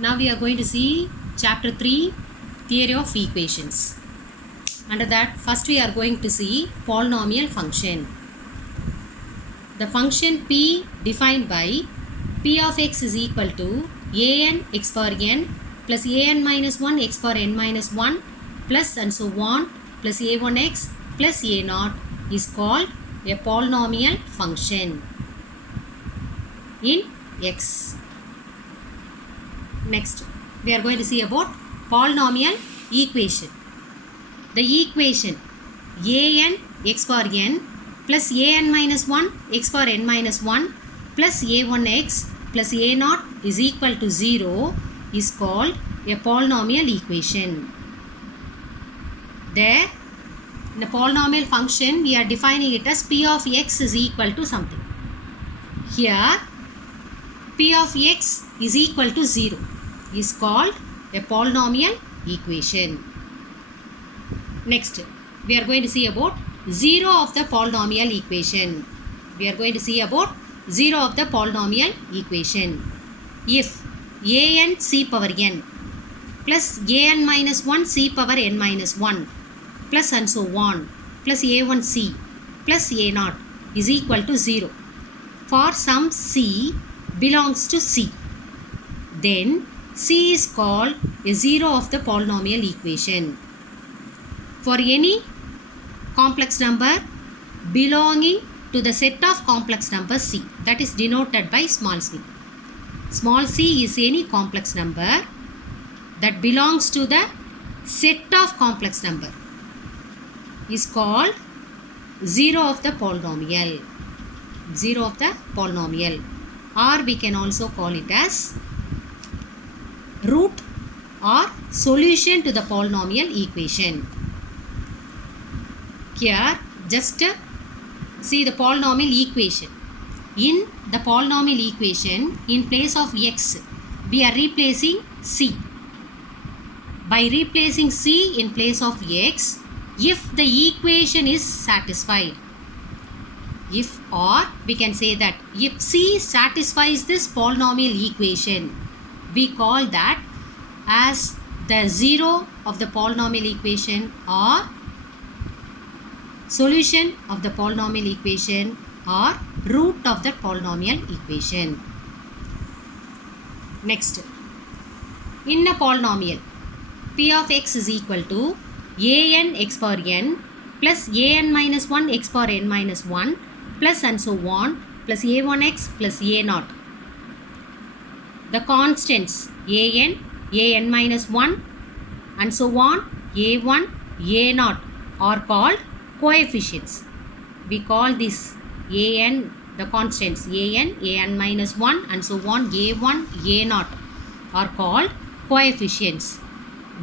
Now we are going to see chapter 3, theory of equations. Under that, first we are going to see polynomial function. The function p defined by p of x is equal to an x power n plus an minus 1 x power n minus 1 plus and so on plus a1x plus a0 is called a polynomial function in x. Next, we are going to see about polynomial equation. The equation an x power n plus an minus 1 x power n minus 1 plus a1x plus a0 is equal to 0 is called a polynomial equation. There, in the polynomial function, we are defining it as p of x is equal to something. Here, p of x is equal to 0 is called a polynomial equation. Next, we are going to see about 0 of the polynomial equation. We are going to see about 0 of the polynomial equation. If an c power n plus an minus 1 c power n minus 1 plus and so on plus a1c plus a0 is equal to 0 for some c belongs to c, then c is called a 0 of the polynomial equation. For any complex number belonging to the set of complex numbers c, that is denoted by small c. Small c is any complex number that belongs to the set of complex number is called 0 of the polynomial. 0 of the polynomial, or we can also call it as root or solution to the polynomial equation. Here, just see the polynomial equation. In the polynomial equation, in place of x, we are replacing c. By replacing c in place of x, if the equation is satisfied, if, or we can say that if c satisfies this polynomial equation, we call that as the 0 of the polynomial equation or solution of the polynomial equation or root of the polynomial equation. Next, in a polynomial, p of x is equal to an x power n plus an minus 1 x power n minus 1 plus and so on plus a1x plus a0. The constants an minus 1 and so on, a1, a0 are called coefficients. We call this an, the constants an minus 1 and so on, a1, a0 are called coefficients.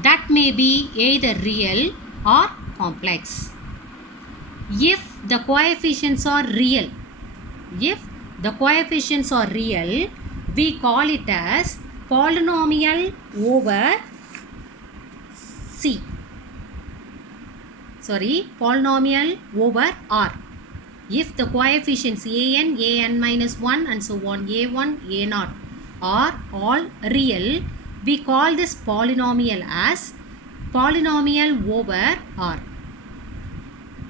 That may be either real or complex. If the coefficients are real, we call it as polynomial over c. Polynomial over R. If the coefficients an minus 1 and so on, a1, a0 are all real, we call this polynomial as polynomial over R.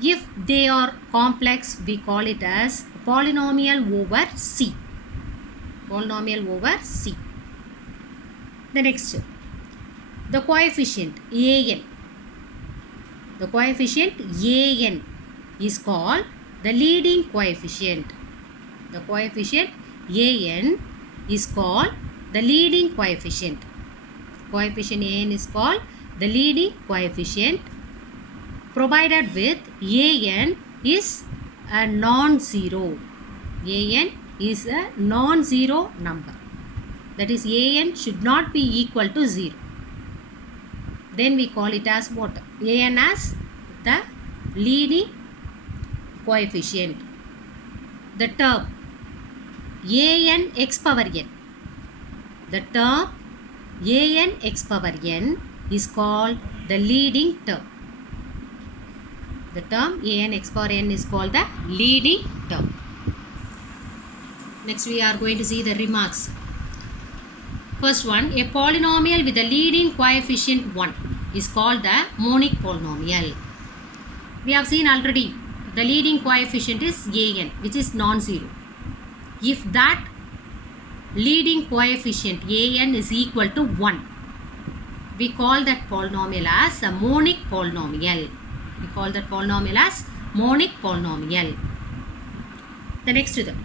If they are complex, we call it as polynomial over C. Polynomial over C. The next, the coefficient an. The coefficient an is called the leading coefficient. The coefficient an is called the leading coefficient. Coefficient an is called the leading coefficient provided with an is a non-zero. An is a non-zero number. That is, an should not be equal to 0. Then we call it as what? An as the leading coefficient. The term an x power n. The term an x power n is called the leading term. The term an x power n is called the leading term. Next, we are going to see the remarks. First one, a polynomial with a leading coefficient 1 is called the monic polynomial. We have seen already the leading coefficient is an, which is non-zero. If that leading coefficient an is equal to 1, we call that polynomial as a monic polynomial. We call that polynomial as monic polynomial. The next one,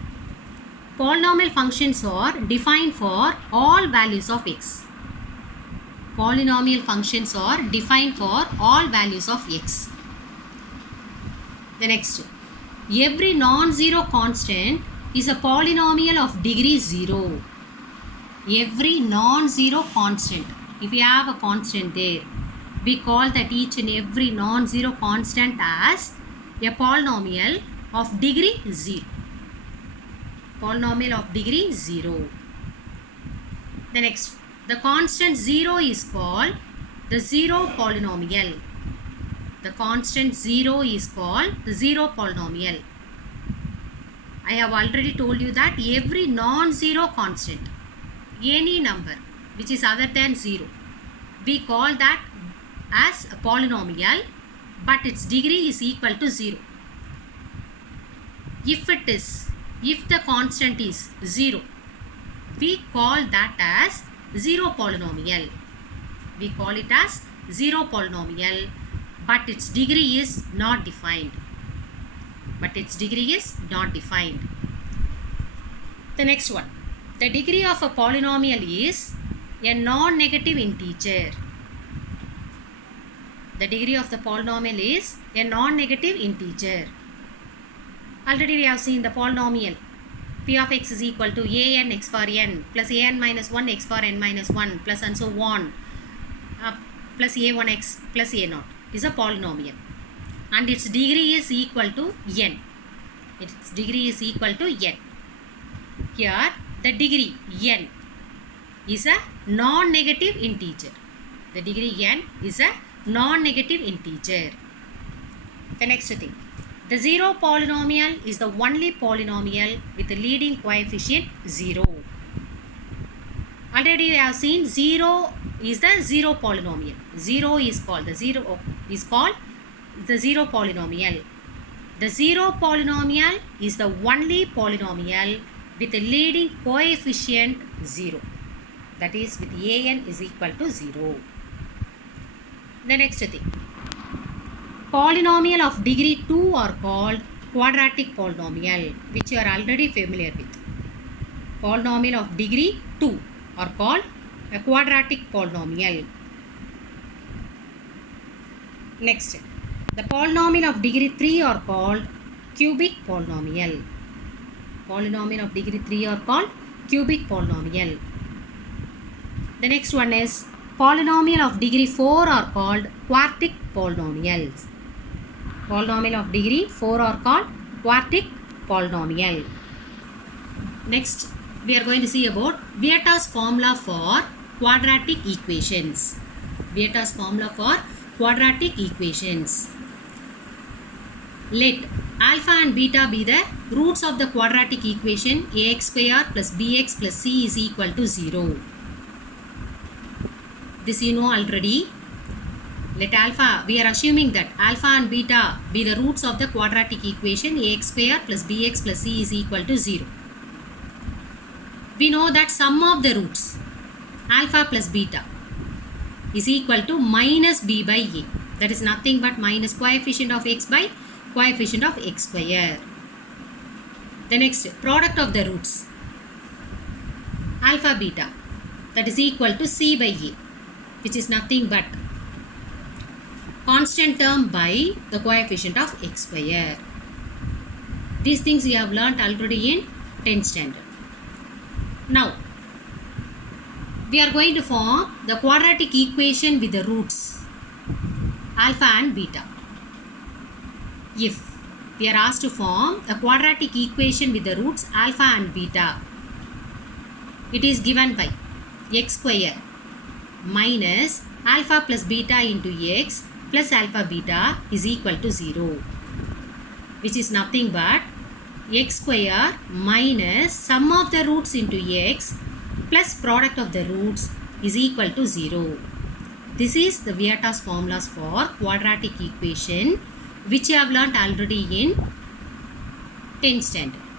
polynomial functions are defined for all values of x. Polynomial functions are defined for all values of x. The next, every non-zero constant is a polynomial of degree 0. Every non-zero constant, if we have a constant there, we call that each and every non-zero constant as a polynomial of degree 0. Polynomial of degree 0. The next, the constant 0 is called the zero polynomial. The constant 0 is called the zero polynomial. I have already told you that every non-zero constant, any number which is other than 0, we call that as a polynomial, but its degree is equal to 0. If the constant is 0, we call that as zero polynomial. We call it as zero polynomial, but its degree is not defined. The next one, the degree of a polynomial is a non-negative integer. The degree of the polynomial is a non-negative integer. Already we have seen the polynomial p of x is equal to an x power n plus an minus 1 x power n minus 1 plus and so on plus a1x plus a0 is a polynomial, and its degree is equal to n. Its degree is equal to n. Here the degree n is a non-negative integer. The degree n is a non-negative integer. The next thing, the zero polynomial is the only polynomial with a leading coefficient 0. Already we have seen 0 is the zero polynomial. 0 is called the zero polynomial. The zero polynomial is the only polynomial with a leading coefficient 0. That is with an is equal to 0. The next thing, polynomial of degree 2 are called quadratic polynomial, which you are already familiar with. Polynomial of degree 2 are called a quadratic polynomial. Next, the polynomial of degree 3 are called cubic polynomial. Polynomial of degree 3 are called cubic polynomial. The next one is polynomial of degree 4 are called quartic polynomials. Polynomial of degree 4 are called quartic polynomial. Next, we are going to see about Vieta's formula for quadratic equations. Vieta's formula for quadratic equations. Let alpha and beta be the roots of the quadratic equation ax square plus bx plus c is equal to 0. This you know already. Let alpha, we are assuming that alpha and beta be the roots of the quadratic equation ax square plus bx plus c is equal to 0. We know that sum of the roots alpha plus beta is equal to minus b by a. That is nothing but minus coefficient of x by coefficient of x square. The next, product of the roots alpha beta, that is equal to c by a, which is nothing but constant term by the coefficient of x square. These things you have learnt already in 10th standard. Now, we are going to form the quadratic equation with the roots alpha and beta. If we are asked to form a quadratic equation with the roots alpha and beta, it is given by x square minus alpha plus beta into x plus alpha beta is equal to 0, which is nothing but x square minus sum of the roots into x plus product of the roots is equal to 0. This is the Vieta's formulas for quadratic equation which you have learnt already in 10th standard.